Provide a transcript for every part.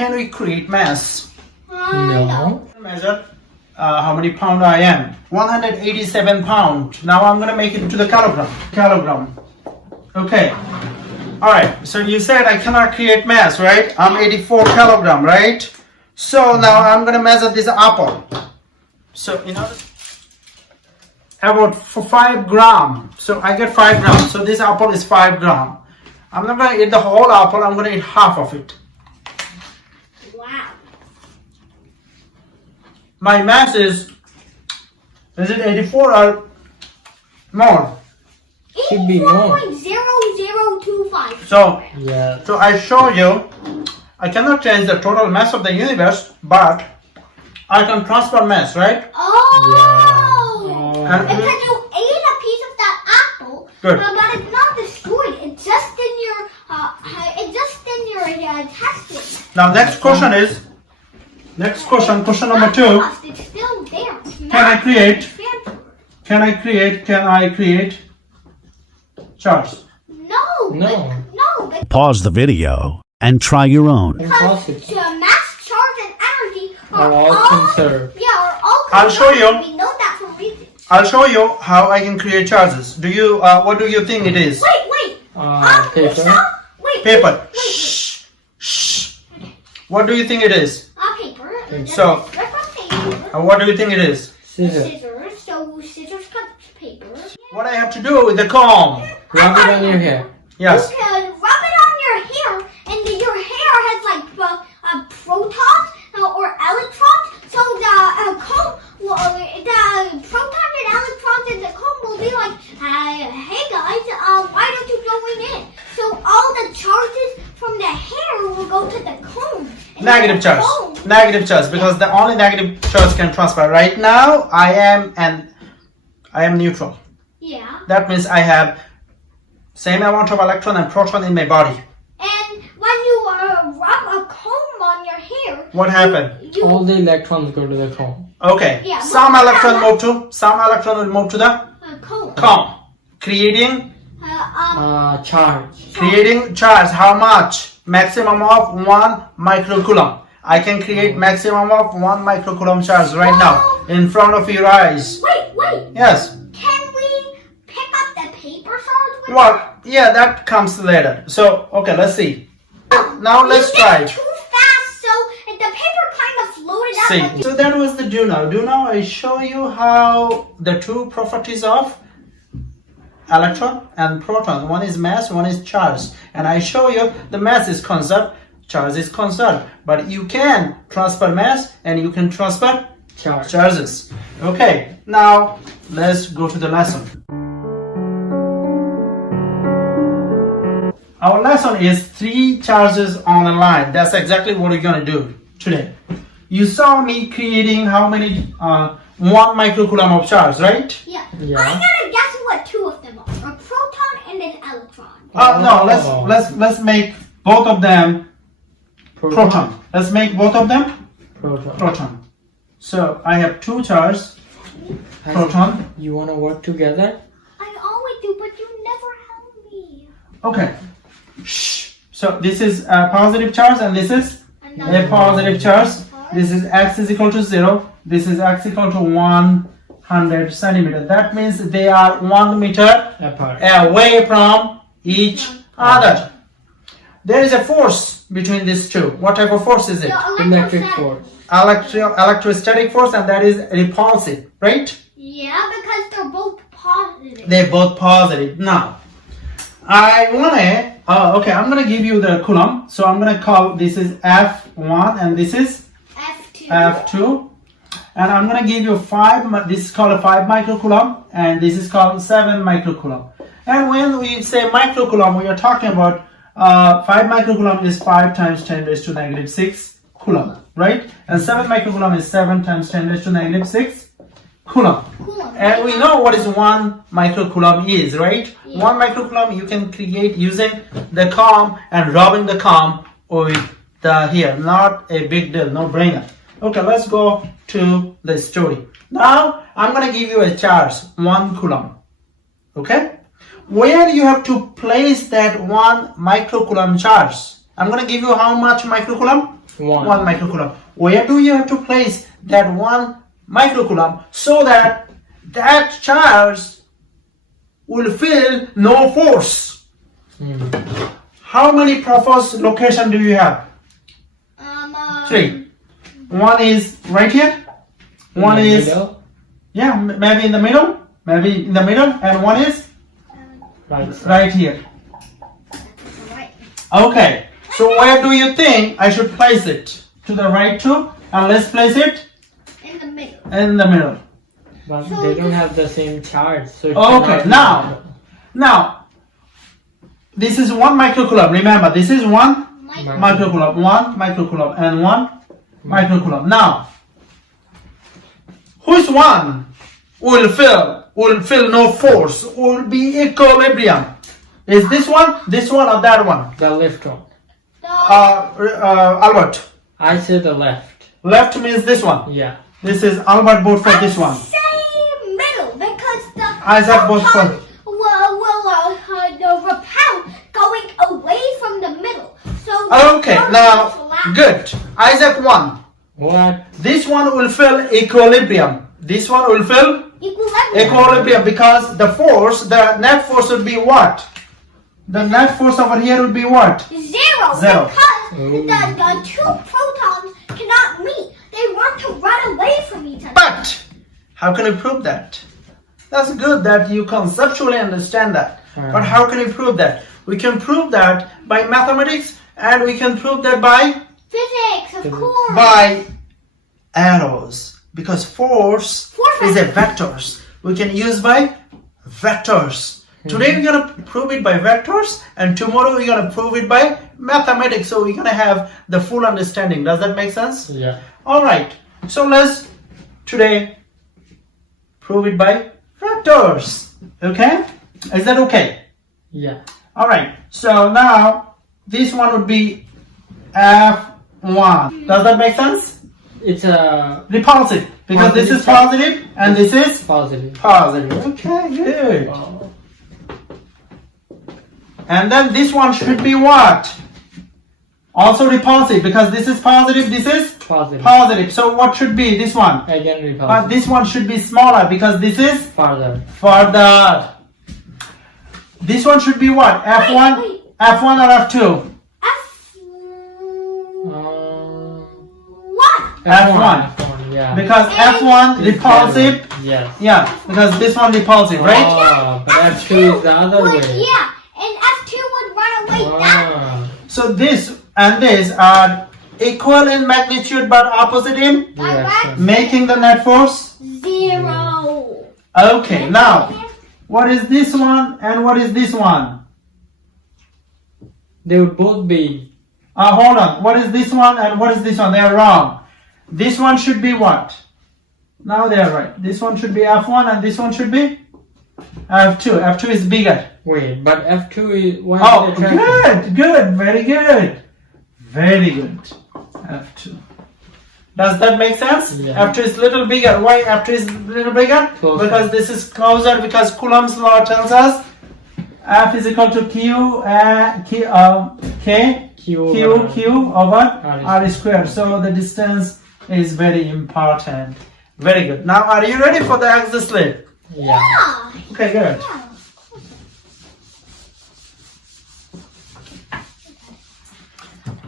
can we create mass? No. Measure how many pound I am. 187 pound. Now I'm gonna make it to the kilogram. Okay. Alright, so you said I cannot create mass, right? I'm 84 kilogram, right? So now I'm gonna measure this apple. So in order about for 5 gram. So I get 5 grams. So this apple is 5 gram. I'm not gonna eat the whole apple, I'm gonna eat half of it. Wow. My mass is it 84 or more? Should be more. 84.0025. So Yeah. So I show you, I cannot change the total mass of the universe, but I can transfer mass, right? Oh! And- Because you ate a piece of that apple, Good. but it's not destroyed. It's just in your intestines. Now next question is, question number 2. Lost. It's still there. It's Can I not create? transferred. Can I create charts? No. No. No. Pause the video and try your own. Impossible. Because mass, charge, and energy Are all conserved. Yeah, are all conserved. I'll show you. We know that for a reason. I'll show you how I can create charges. Do you, what do you think it is? Wait. Paper. Wait. Paper. Wait. Shh. Shh. What do you think it is? Paper. So- Strip of paper. What do you think it is? Scissors. Scissors. So scissors cut paper. What I have to do with the comb? Rub it on your hair. Yes. You can rub it on your hair, and your hair has like protons or electrons. So the comb, the protons and electrons in the comb will be like, hey guys, why don't you join in? So all the charges from the hair will go to the comb. And Negative the charge. comb- Negative charge, because the only negative charge can transfer. Right now, I am neutral. Yeah. That means I have same amount of electron and proton in my body. And when you rub a comb on your hair, What happened? you All the electrons go to the comb. Okay. Yeah, Some but- electron will move to the comb. comb, creating Charge. charge. How much? Maximum of 1 microcoulomb. I can create maximum of 1 microcoulomb charge right now in front of your eyes. Wait. Yes. Can we pick up the paper shards with Well, yeah, that comes later. So, okay, let's see. Now let's You try. did it too fast, so the paper kind of floated up. See. Like So that was the do now. Do now I show you how the two properties of electron and proton. One is mass, one is charge. And I show you the mass is conserved, charge is conserved. But you can transfer mass and you can transfer Charge. charges. Okay, now let's go to the lesson. Our lesson is 3 charges on a line. That's exactly what we're gonna do today. You saw me creating how many 1 microcoulomb of charge, right? yeah. Yeah. I'm gonna guess what 2 of them are: a proton and an electron. No, let's make both of them proton. Let's make both of them Proton. proton. So I have 2 charges, proton. You wanna work together? I always do, but you never help me. Okay. Shh. So this is a positive charge and this is Another a positive charge. This is x is equal to 0. This is x equal to 100 centimeter. That means they are 1 meter Apart. away from each other. There is a force between these two. What type of force is it? The Electric electrostatic. force. Electrostatic force, and that is repulsive, right? Yeah, because they're both positive. They're both positive. Now, I'm gonna give you the coulomb. So I'm gonna call this is F1 and this is F2. F2. And I'm gonna give you 5, this is called a 5 microcoulomb and this is called 7 microcoulomb. And when we say microcoulomb, we are talking about 5 microcoulomb is 5 times 10 raised to negative 6 coulomb, right? And 7 microcoulomb is 7 times 10 raised to negative 6 coulomb. Cool. And we know what is 1 microcoulomb is, right? Yeah. 1 microcoulomb you can create using the comb and rubbing the comb with the here. Not a big deal, no brainer. Okay, let's go to the story. Now, I'm going to give you a charge, 1 coulomb. Okay? Where you have to place that 1 microcoulomb charge? I'm going to give you how much microcoulomb? 1. 1 microcoulomb. Where do you have to place that 1 microcoulomb so that that charge will feel no force? How many force location do you have? 3. One is right here. One In the is middle, yeah, maybe in the middle. Maybe in the middle, and one is right side. right here. Right. Okay. So where do you think I should place it? To the right too, and let's place it In the middle. in the middle. But So they don't this- have the same charge. So it Okay, cannot be now. middle. Now, this is 1 microcoulomb. Remember, this is 1 microcoulomb, 1 microcoulomb, and 1 microcoulomb. Now, which one will feel no force? Will be equilibrium? Is this one, or that one? The left one. Albert. I say the left. Left means this one. Yeah. This is Albert vote for this one. Say middle because the Isaac votes for. photon will repel going away from the middle. So the Okay, photon now collapse. good. Isaac won. What? This one will feel equilibrium. This one will feel equilibrium because the force, the net force would be what? The net force over here would be what? Zero. Zero. Because Ooh. the two protons cannot meet. They want to run away from each other. But how can you prove that? That's good that you conceptually understand that. But how can you prove that? We can prove that by mathematics, and we can prove that by Physics, of course. by arrows, because force Force is a vectors. We can use by vectors. Today we're gonna prove it by vectors, and tomorrow we're gonna prove it by mathematics. So we're gonna have the full understanding. Does that make sense? Yeah. All right. So let's today prove it by vectors. Okay? Is that okay? Yeah. All right. So now this one would be F1. Does that make sense? It's a Repulsive, because this is positive and this is positive. positive. Okay, good. Oh. And then this one should be what? Also repulsive, because this is positive, this is Positive. positive. So what should be this one? Again But repulsive. this one should be smaller because this is Farther. further. This one should be what? F1? Wait. F1 or F2? What? F1. F1, yeah. Because F1 repulsive. Yes. Yeah, because this one repulsive, right? Oh, but F2 is the other Would, way. yeah, and F2 would run away that way. Ah, So this and this are equal in magnitude but opposite in direction. making the net force. 0. Okay, now what is this one and what is this one? They would both be Hold on. What is this one and what is this one? They are wrong. This one should be what? Now they are right. This one should be F1 and this one should be F2. F2 is bigger. wait, but F2 is what Oh, is the attraction? good, very good. Very good. F2. Does that make sense? Yeah. F2 is little bigger. Why F2 is little bigger? Closer. Because this is closer, because Coulomb's law tells us F is equal to K Q over R squared. So the distance is very important. Very good. Now are you ready for the axis slip? Yeah. Yeah. Okay, good. Yeah.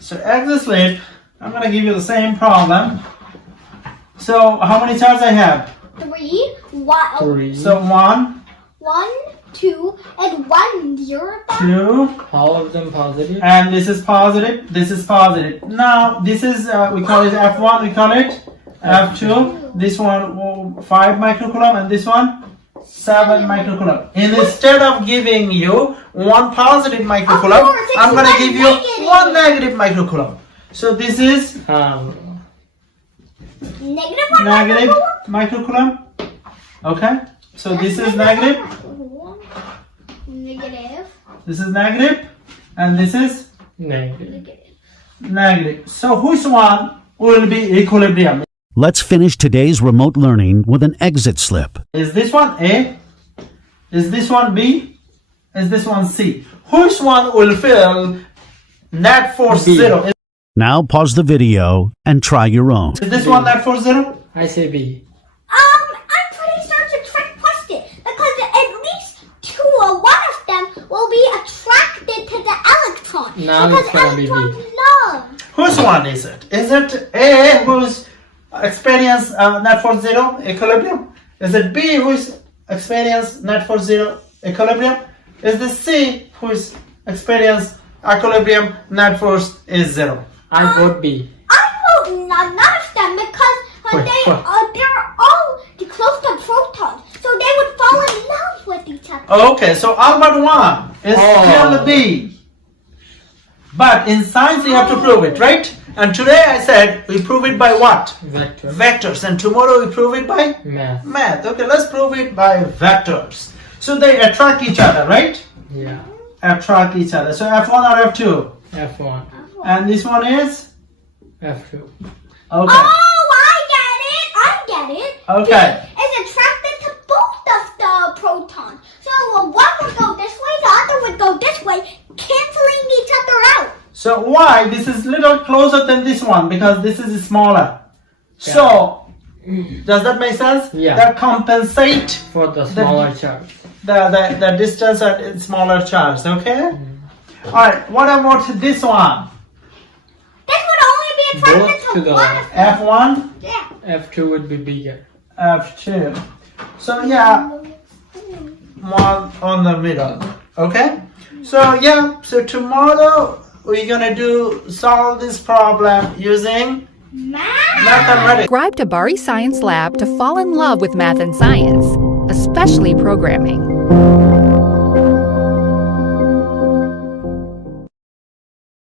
So axis slip, I'm gonna give you the same problem. So how many charts I have? 3, 1, 3. So 1, 1, 2, and 1 0. 2, all of them positive. and this is positive, this is positive. Now this is, we call it F1, we call it F2. This one 5 microcoulomb and this one 7 microcoulomb. Instead of giving you 1 positive microcoulomb, Of course, it's I'm gonna one give you negative. 1 negative microcoulomb. So this is Negative 1 negative microcoulomb? microcoulomb. Okay, so this is negative, Negative. this is negative, and this is Negative. Negative. negative. So which one will be equilibrium? Let's finish today's remote learning with an exit slip. Is this one A? Is this one B? Is this one C? Which one will feel net force B. 0? Now pause the video and try your own. Is this one not 40? I say B. I'm pretty sure it's a trick question because at least two or one of them will be attracted to the electron. Now because it's gonna be B. electrons love. Whose one is it? Is it A who's experience net for zero equilibrium? Is it B who's experience net for zero equilibrium? Is this C who's experience equilibrium net force is zero? I vote B. I vote none of them because Wait, what? they're all close to protons, so they would fall in love with each other. Okay, so Albert 1 is clearly B. But in science you have to prove it, right? And today I said we prove it by what? Vector. Vectors. And tomorrow we prove it by Math. math. Okay, let's prove it by vectors. So they attract each other, right? Yeah. Attract each other. So F1 or F2? F1. And this one is? F2. Okay. Oh, I get it. Okay. It's attracted to both of the protons. So one would go this way, the other would go this way, canceling each other out. So why? This is little closer than this one because this is smaller. Yeah. So, does that make sense? Yeah. That compensate For the smaller charge. the distance at smaller charge, okay? Alright, what about this one? This would only be attracted Both to to the one left. of them. F1, Yeah. F2 would be bigger. F2. So yeah, one on the middle, okay? So yeah, so tomorrow we're gonna solve this problem using mathematics. Subscribe to Bari Science Lab to fall in love with math and science, especially programming.